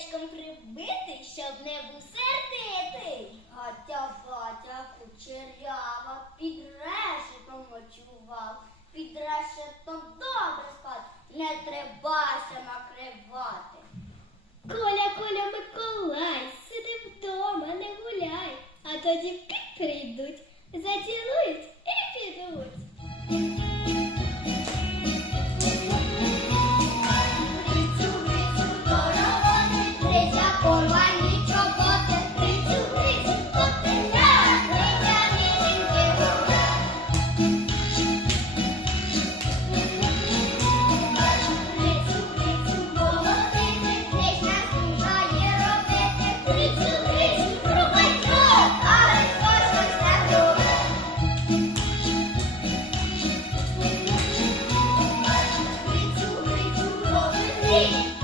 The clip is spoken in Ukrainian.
гачком прибитий, щоб не був сердитий. Гатя батя кучерява, під решетом очував, під решетом добре спав, не требася накривати. Коля, коля, Миколай, сиди вдома, не гуляй, а тоді дівки прийдуть. Заді Three.